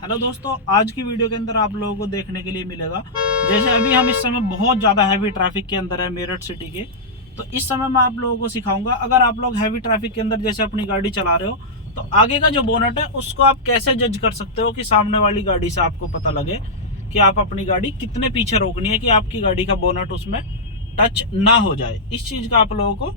Hello दोस्तों, आज की वीडियो के अंदर आप लोगों को देखने के लिए मिलेगा, जैसे अभी हम इस समय बहुत ज़्यादा हैवी ट्रैफिक के अंदर है मेरठ सिटी के। तो इस समय मैं आप लोगों को सिखाऊंगा, अगर आप लोग हैवी ट्रैफिक के अंदर जैसे अपनी गाड़ी चला रहे हो तो आगे का जो बोनट है उसको आप कैसे जज कर सकते हो कि सामने वाली गाड़ी से आपको पता लगे कि आप अपनी गाड़ी कितने पीछे रोकनी है कि आपकी गाड़ी का बोनट उसमें टच ना हो जाए। इस चीज़ का आप लोगों को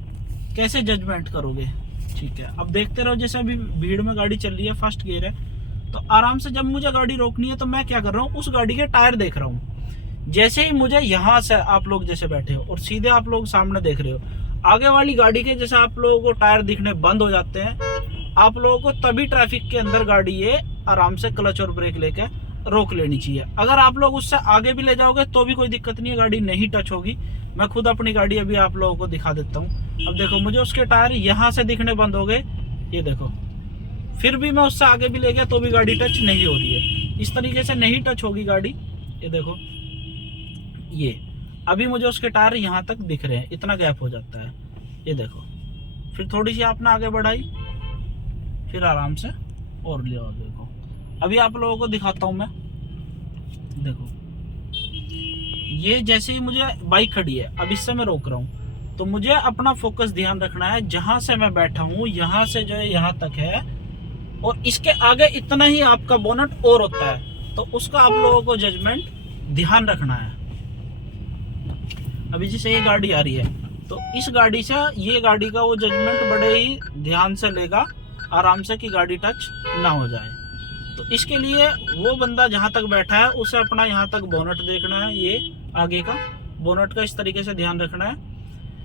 कैसे जजमेंट करोगे, ठीक है। अब देखते रहो, जैसे अभी भीड़ में गाड़ी चल रही है, फर्स्ट गियर है, तो आराम से जब मुझे गाड़ी रोकनी है तो मैं क्या कर रहा हूँ, उस गाड़ी के टायर देख रहा हूँ। जैसे ही मुझे यहाँ से आप लोग जैसे बैठे हो और सीधे आप लोग सामने देख रहे हो, आगे वाली गाड़ी के जैसे आप लोगों को टायर दिखने बंद हो जाते हैं, आप लोगों को तभी ट्रैफिक के अंदर गाड़ी ये आराम से क्लच और ब्रेक लेके रोक लेनी चाहिए। अगर आप लोग उससे आगे भी ले जाओगे तो भी कोई दिक्कत नहीं है, गाड़ी नहीं टच होगी। मैं खुद अपनी गाड़ी अभी आप लोगों को दिखा देता हूँ। अब देखो, मुझे उसके टायर यहाँ से दिखने बंद हो गए, ये देखो, फिर भी मैं उससे आगे भी ले गया तो भी गाड़ी टच नहीं हो रही है। इस तरीके से नहीं टच होगी गाड़ी। ये देखो, ये अभी मुझे उसके टायर यहाँ तक दिख रहे हैं, इतना गैप हो जाता है। ये देखो, फिर थोड़ी सी आपने आगे बढ़ाई, फिर आराम से और ले आओ। देखो, अभी आप लोगों को दिखाता हूँ मैं। देखो, ये जैसे ही मुझे बाइक खड़ी है, अब इससे मैं रोक रहा हूँ, तो मुझे अपना फोकस ध्यान रखना है, जहां से मैं बैठा हूँ यहाँ से जो है यहाँ तक है, और इसके आगे इतना ही आपका बोनट और होता है, तो उसका आप लोगों को जजमेंट ध्यान रखना है। अभी जैसे ये गाड़ी आ रही है, तो इस गाड़ी से ये गाड़ी का वो जजमेंट बड़े ही ध्यान से लेगा आराम से कि गाड़ी टच ना हो जाए। तो इसके लिए वो बंदा जहां तक बैठा है उसे अपना यहाँ तक बोनट देखना है, ये आगे का बोनट का इस तरीके से ध्यान रखना है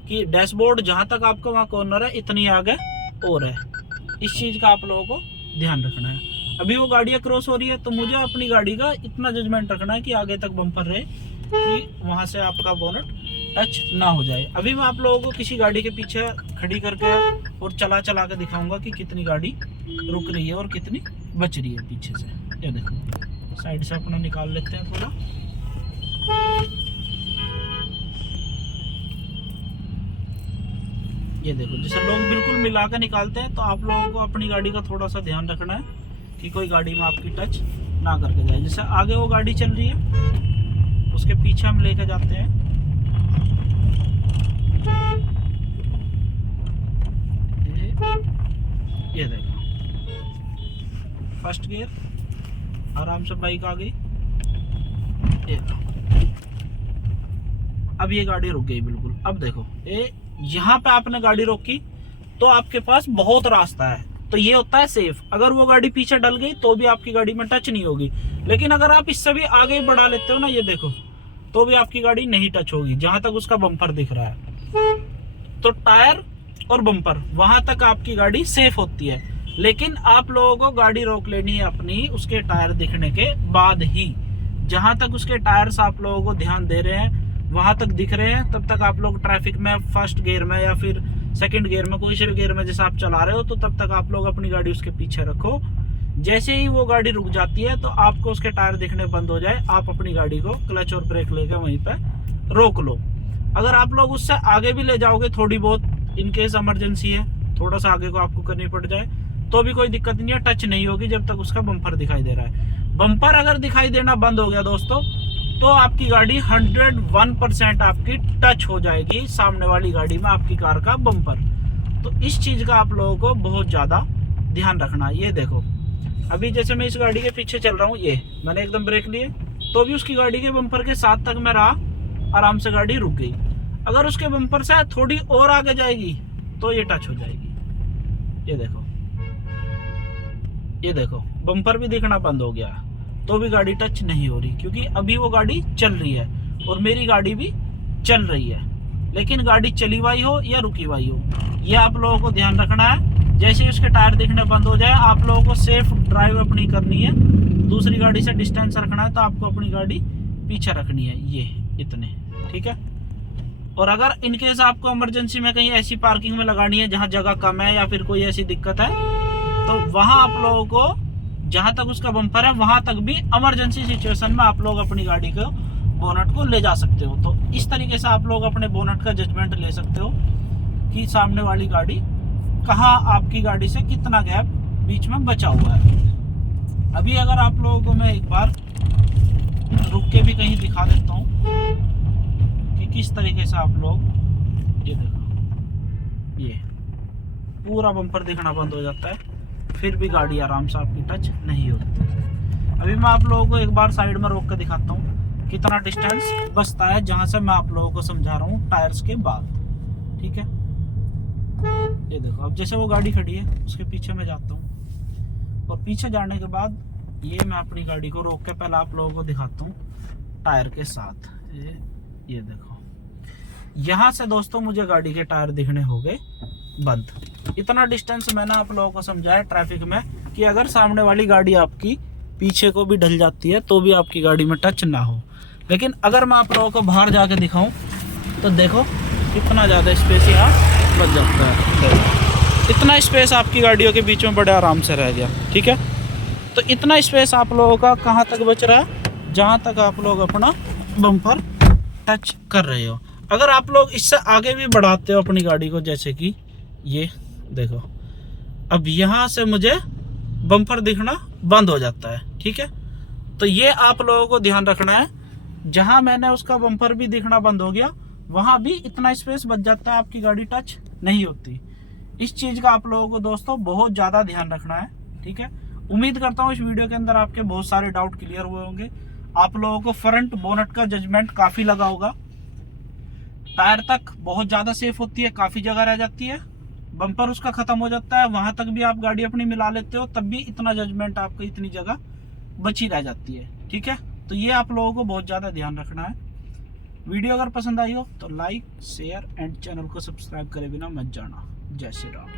कि डैशबोर्ड जहां तक आपका वहाँ कॉर्नर है इतनी आगे और है। इस चीज़ का आप लोगों को ध्यान रखना है। अभी वो गाड़ियाँ क्रॉस हो रही है तो मुझे अपनी गाड़ी का इतना जजमेंट रखना है कि आगे तक बम्पर रहे, कि वहाँ से आपका बोनट टच ना हो जाए। अभी मैं आप लोगों को किसी गाड़ी के पीछे खड़ी करके और चला चला के दिखाऊंगा कि कितनी गाड़ी रुक रही है और कितनी बच रही है पीछे से। ये देखो, साइड से अपना निकाल लेते हैं थोड़ा। ये देखो, जैसे लोग बिल्कुल मिला कर निकालते हैं, तो आप लोगों को अपनी गाड़ी का थोड़ा सा ध्यान रखना है कि कोई गाड़ी में आपकी टच ना करके जाए। जैसे आगे वो गाड़ी चल रही है, उसके पीछे हम लेकर जाते हैं। ये देखो, फर्स्ट गियर, आराम से बाइक आ गई। अब ये गाड़ी रुक गई बिल्कुल। अब देखो, ये यहाँ पे आपने गाड़ी रोकी तो आपके पास बहुत रास्ता है, तो ये होता है सेफ। अगर वो गाड़ी पीछे डल गई तो भी आपकी गाड़ी में टच नहीं होगी, लेकिन अगर आप इससे भी आगे बढ़ा लेते हो ना, ये देखो, तो भी आपकी गाड़ी नहीं टच होगी जहां तक उसका बम्पर दिख रहा है। तो टायर और बम्पर वहां तक आपकी गाड़ी सेफ होती है, लेकिन आप लोगों को गाड़ी रोक लेनी है अपनी उसके टायर दिखने के बाद ही। जहां तक उसके टायर्स आप लोगों को ध्यान दे रहे हैं, वहां तक दिख रहे हैं, तब तक आप लोग ट्रैफिक में फर्स्ट गियर में या फिर सेकंड गियर में, कोई से भी गियर में जैसे आप चला रहे हो, तो तब तक आप लोग अपनी गाड़ी उसके पीछे रखो। जैसे ही वो गाड़ी रुक जाती है तो आपको उसके टायर दिखने बंद हो जाए, आप अपनी गाड़ी को क्लच और ब्रेक लेकर वहीं पे रोक लो। अगर आप लोग उससे आगे भी ले जाओगे, थोड़ी बहुत इनकेस इमरजेंसी है, थोड़ा सा आगे को आपको करनी पड़ जाए, तो भी कोई दिक्कत नहीं है, टच नहीं होगी जब तक उसका बम्पर दिखाई दे रहा है। बम्पर अगर दिखाई देना बंद हो गया दोस्तों, तो आपकी गाड़ी 101% आपकी टच हो जाएगी सामने वाली गाड़ी में, आपकी कार का बम्पर। तो इस चीज का आप लोगों को बहुत ज्यादा ध्यान रखना। ये देखो, अभी जैसे मैं इस गाड़ी के पीछे चल रहा हूँ, ये मैंने एकदम ब्रेक लिए तो भी उसकी गाड़ी के बम्पर के साथ तक मैं रहा, आराम से गाड़ी रुक गई। अगर उसके बम्पर से थोड़ी और आगे जाएगी तो ये टच हो जाएगी। ये देखो, ये देखो, बम्पर भी दिखना बंद हो गया तो भी गाड़ी टच नहीं हो रही, क्योंकि अभी वो गाड़ी चल रही है और मेरी गाड़ी भी चल रही है। लेकिन गाड़ी चली हुई हो या रुकी हुई हो, ये आप लोगों को ध्यान रखना है। जैसे ही उसके टायर दिखने बंद हो जाए, आप लोगों को सेफ ड्राइव अपनी करनी है, दूसरी गाड़ी से डिस्टेंस रखना है, तो आपको अपनी गाड़ी पीछे रखनी है, ये इतने, ठीक है। और अगर इनकेस आपको इमरजेंसी में कहीं ऐसी पार्किंग में लगानी है जहाँ जगह कम है या फिर कोई ऐसी दिक्कत है, तो वहां आप लोगों को जहां तक उसका बम्पर है वहां तक भी इमरजेंसी सिचुएशन में आप लोग अपनी गाड़ी को बोनट को ले जा सकते हो। तो इस तरीके से आप लोग अपने बोनट का जजमेंट ले सकते हो कि सामने वाली गाड़ी कहाँ आपकी गाड़ी से कितना गैप बीच में बचा हुआ है। अभी अगर आप लोगों को मैं एक बार रुक के भी कहीं दिखा देता हूँ कि किस तरीके से आप लोग, ये देखो, ये पूरा बम्पर दिखना बंद हो जाता है, फिर भी गाड़ी आराम से आपकी टच नहीं होती। अभी मैं आप लोगों को एक बार साइड में रोक के दिखाता हूँ कितना डिस्टेंस बचता है, जहाँ से मैं आप लोगों को समझा रहा हूँ टायर्स के बाद। ठीक है, ये देखो, अब जैसे वो गाड़ी खड़ी है उसके पीछे मैं जाता हूँ, और पीछे जाने के बाद ये मैं अपनी गाड़ी को रोक के पहले आप लोगों को दिखाता हूँ टायर के साथ। ये देखो, यहाँ से दोस्तों मुझे गाड़ी के टायर दिखने हो गए बंद। इतना डिस्टेंस मैंने आप लोगों को समझाया ट्रैफिक में कि अगर सामने वाली गाड़ी आपकी पीछे को भी ढल जाती है तो भी आपकी गाड़ी में टच ना हो। लेकिन अगर मैं आप लोगों को बाहर जाके दिखाऊं तो देखो कितना ज़्यादा स्पेस यहाँ बच जाता है। इतना स्पेस आपकी गाड़ियों के बीच में बड़े आराम से रह गया। ठीक है, तो इतना स्पेस आप लोगों का कहाँ तक बच रहा है, जहाँ तक आप लोग अपना बम्पर टच कर रहे हो। अगर आप लोग इससे आगे भी बढ़ाते हो अपनी गाड़ी को, जैसे कि ये देखो, अब यहाँ से मुझे बम्पर दिखना बंद हो जाता है। ठीक है, तो ये आप लोगों को ध्यान रखना है, जहाँ मैंने उसका बम्पर भी दिखना बंद हो गया वहाँ भी इतना स्पेस बच जाता है, आपकी गाड़ी टच नहीं होती। इस चीज़ का आप लोगों को दोस्तों बहुत ज़्यादा ध्यान रखना है। ठीक है, उम्मीद करता हूँ इस वीडियो के अंदर आपके बहुत सारे डाउट क्लियर हुए होंगे। आप लोगों को फ्रंट बोनट का जजमेंट काफ़ी लगा होगा, टायर तक बहुत ज़्यादा सेफ होती है, काफ़ी जगह रह जाती है, बम्पर उसका ख़त्म हो जाता है, वहाँ तक भी आप गाड़ी अपनी मिला लेते हो, तब भी इतना जजमेंट आपको इतनी जगह बची रह जाती है। ठीक है, तो ये आप लोगों को बहुत ज़्यादा ध्यान रखना है। वीडियो अगर पसंद आई हो तो लाइक, शेयर एंड चैनल को सब्सक्राइब करे बिना मत जाना। जय श्री राम।